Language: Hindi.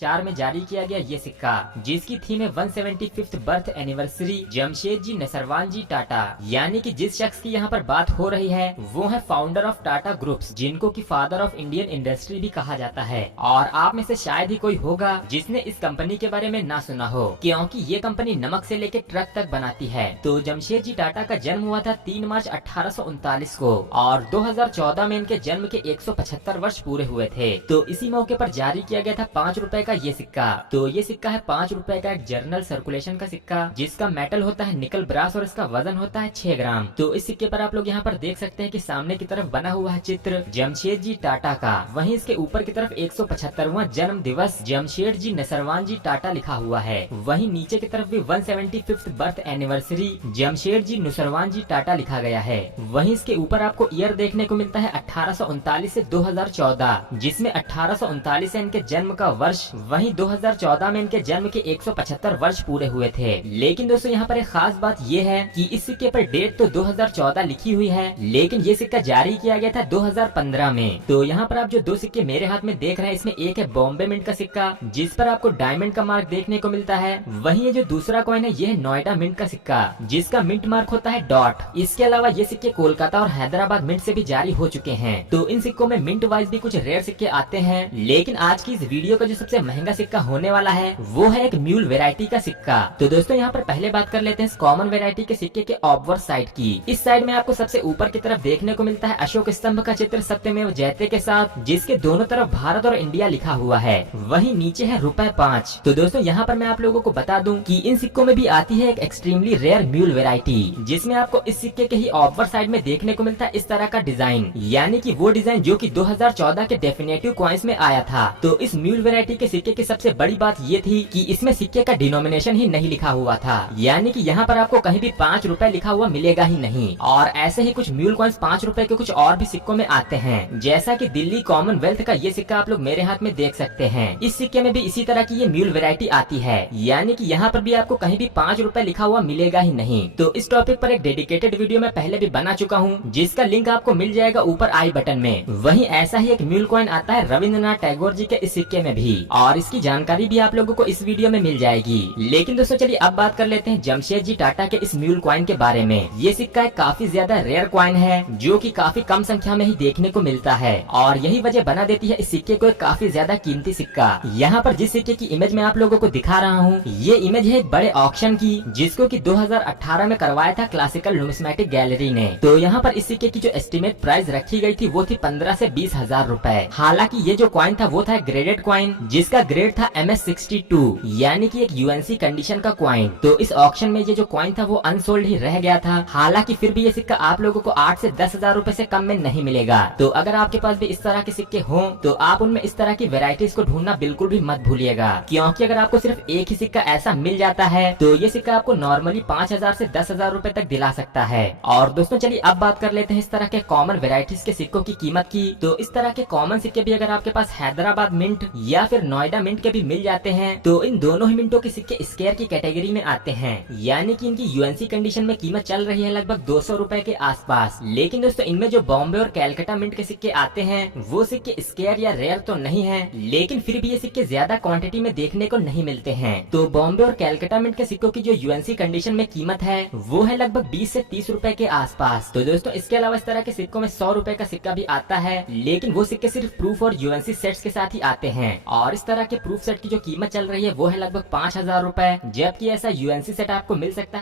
4 में जारी किया गया ये सिक्का, जिसकी थीम है 175th बर्थ एनिवर्सरी जमशेदजी नसरवान जी टाटा। यानी कि जिस शख्स की यहाँ पर बात हो रही है वो है फाउंडर ऑफ टाटा ग्रुप्स, जिनको कि फादर ऑफ इंडियन इंडस्ट्री भी कहा जाता है। और आप में से शायद ही कोई होगा जिसने इस कंपनी के बारे में ना सुना हो, क्योंकि ये कंपनी नमक से लेकर ट्रक तक बनाती है। तो जमशेदजी टाटा का जन्म हुआ था 3 मार्च 1839 को और 2014 में इनके जन्म के 175 वर्ष पूरे हुए थे। तो इसी मौके पर जारी किया गया था 5 रुपए का ये सिक्का। तो ये सिक्का है 5 रुपए का एक जर्नल सर्कुलेशन का सिक्का, जिसका मेटल होता है निकल ब्रास और इसका वजन होता है 6 ग्राम। तो इस सिक्के पर आप लोग यहाँ पर देख सकते हैं कि सामने की तरफ बना हुआ है चित्र जमशेदजी टाटा का, वहीं इसके ऊपर की तरफ 175वां जन्म दिवस जमशेदजी नसरवान जी टाटा लिखा हुआ है। वहीं नीचे की तरफ भी 175th बर्थ एनिवर्सरी जमशेदजी नसरवान जी टाटा लिखा गया है। वहीं इसके ऊपर आपको ईयर देखने को मिलता है 1839 से 2014, जिसमें 1839 से इनके जन्म का वर्ष, वहीं 2014 में इनके जन्म के 175 वर्ष पूरे हुए थे। लेकिन दोस्तों यहाँ पर एक खास बात ये है कि इस सिक्के पर डेट तो 2014 लिखी हुई है, लेकिन ये सिक्का जारी किया गया था 2015 में। तो यहाँ पर आप जो दो सिक्के मेरे हाथ में देख रहे हैं, इसमें एक है बॉम्बे मिंट का सिक्का, जिस पर आपको डायमंड का मार्क देखने को मिलता है। वहीं ये जो दूसरा कॉइन है ये है नोएडा मिंट का सिक्का, जिसका मिंट मार्क होता है डॉट। इसके अलावा ये सिक्के कोलकाता और हैदराबाद मिंट से भी जारी हो चुके हैं। तो इन सिक्कों में मिंट वाइज भी कुछ रेयर सिक्के आते हैं, लेकिन आज की इस वीडियो का जो सबसे महंगा सिक्का होने वाला है वो है एक म्यूल वेराइटी का सिक्का। तो दोस्तों यहाँ पर पहले बात कर लेते हैं कॉमन वेराइटी के सिक्के के ऑब्वर्ड साइड की। इस साइड में आपको सबसे ऊपर की तरफ देखने को मिलता है अशोक स्तंभ का चित्र सत्यमेव जयते के साथ, जिसके दोनों तरफ भारत और इंडिया लिखा हुआ है। वहीं नीचे है ₹5। तो दोस्तों यहाँ पर मैं आप लोगों को बता दूं कि इन सिक्कों में भी आती है एक एक्सट्रीमली रेयर म्यूल वेराइटी, जिसमें आपको इस सिक्के के ही ऑब्वर्ड साइड में देखने को मिलता है इस तरह का डिजाइन, यानी कि वो डिजाइन जो कि 2014 के डेफिनेटिव कॉइन्स में आया था। तो इस म्यूल वेराइटी के सिक्के की सबसे बड़ी बात ये थी कि इसमें सिक्के का डिनोमिनेशन ही नहीं लिखा हुआ था, यानी कि यहाँ पर आपको कहीं भी 5 रुपए लिखा हुआ मिलेगा ही नहीं। और ऐसे ही कुछ म्यूल कॉइन्स 5 रुपए के कुछ और भी सिक्कों में आते हैं, जैसा कि दिल्ली कॉमनवेल्थ का ये सिक्का आप लोग मेरे हाथ में देख सकते हैं। इस सिक्के में भी इसी तरह की ये म्यूल वेराइटी आती है, यानी कि यहाँ पर भी आपको कहीं भी 5 रुपए लिखा हुआ मिलेगा ही नहीं। तो इस टॉपिक पर एक डेडिकेटेड वीडियो मैं पहले भी बना चुका हूँ, जिसका लिंक आपको मिल जाएगा ऊपर आई बटन में। वहीं ऐसा ही एक म्यूल कॉइन आता है रविंद्रनाथ टैगोर जी के इस सिक्के में भी, और इसकी जानकारी भी आप लोगों को इस वीडियो में मिल जाएगी। लेकिन दोस्तों चलिए अब बात कर लेते हैं जमशेदजी टाटा के इस म्यूल कॉइन के बारे में। ये सिक्का एक काफी ज्यादा रेयर कॉइन है, जो कि काफी कम संख्या में ही देखने को मिलता है, और यही वजह बना देती है इस सिक्के को एक काफी ज्यादा कीमती सिक्का। यहाँ पर जिस सिक्के की इमेज मैं आप लोगों को दिखा रहा हूँ, ये इमेज है एक बड़े ऑक्शन की, जिसको कि 2018 में करवाया था क्लासिकल न्यूमिस्मेटिक गैलरी ने। तो यहाँ पर इस सिक्के की जो एस्टिमेट प्राइस रखी गई थी वो थी 15 से 20 हजार रूपए। हालांकि ये जो कॉइन था वो था ग्रेडेड कॉइन, जिसका ग्रेड था MS62, यानी कि एक यूएनसी कंडीशन का कॉइन। तो इस ऑक्शन में ये जो कॉइन था वो अनसोल्ड ही रह गया था। हालांकि फिर भी ये सिक्का आप लोगों को 8 से 10 हजार रूपए से कम में नहीं मिलेगा। तो अगर आपके पास भी इस तरह के सिक्के हों तो आप उनमें इस तरह की वेराइटीज को ढूंढना बिल्कुल भी मत भूलिएगा, क्योंकि अगर आपको सिर्फ एक ही सिक्का ऐसा मिल जाता है तो ये सिक्का आपको नॉर्मली 5000 से 10,000 रूपए तक दिला सकता है। और दोस्तों चलिए अब बात कर लेते हैं इस तरह के कॉमन वेराइटीज के सिक्कों की कीमत की। तो इस तरह के कॉमन सिक्के भी अगर आपके पास हैदराबाद मिंट या फिर नोएडा मिंट के भी मिल जाते हैं तो इन दोनों ही मिंटों के सिक्के स्केयर की कैटेगरी में आते हैं, यानी कि इनकी यूएनसी कंडीशन में कीमत चल रही है लगभग 200 रुपए के आसपास। लेकिन दोस्तों इनमें जो बॉम्बे और कैलकाटा मिंट के सिक्के आते हैं वो सिक्के स्केयर या रेयर तो नहीं है, लेकिन फिर भी ये सिक्के ज्यादा क्वांटिटी में देखने को नहीं मिलते हैं। तो बॉम्बे और कैलकाटा मिंट के सिक्कों की जो यूएनसी कंडीशन में कीमत है वो है लगभग 20 से 30 रुपए के आसपास। तो दोस्तों इसके अलावा इस तरह के सिक्कों में 100 रुपए का सिक्का भी आता है, लेकिन वो सिक्के सिर्फ प्रूफ और यूएनसी सेट्स के साथ ही आते हैं। और इस तरह के प्रूफ सेट की जो कीमत चल रही है वो है लगभग 5000 रुपए, जबकि ऐसा यूएनसी सेट आपको मिल सकता है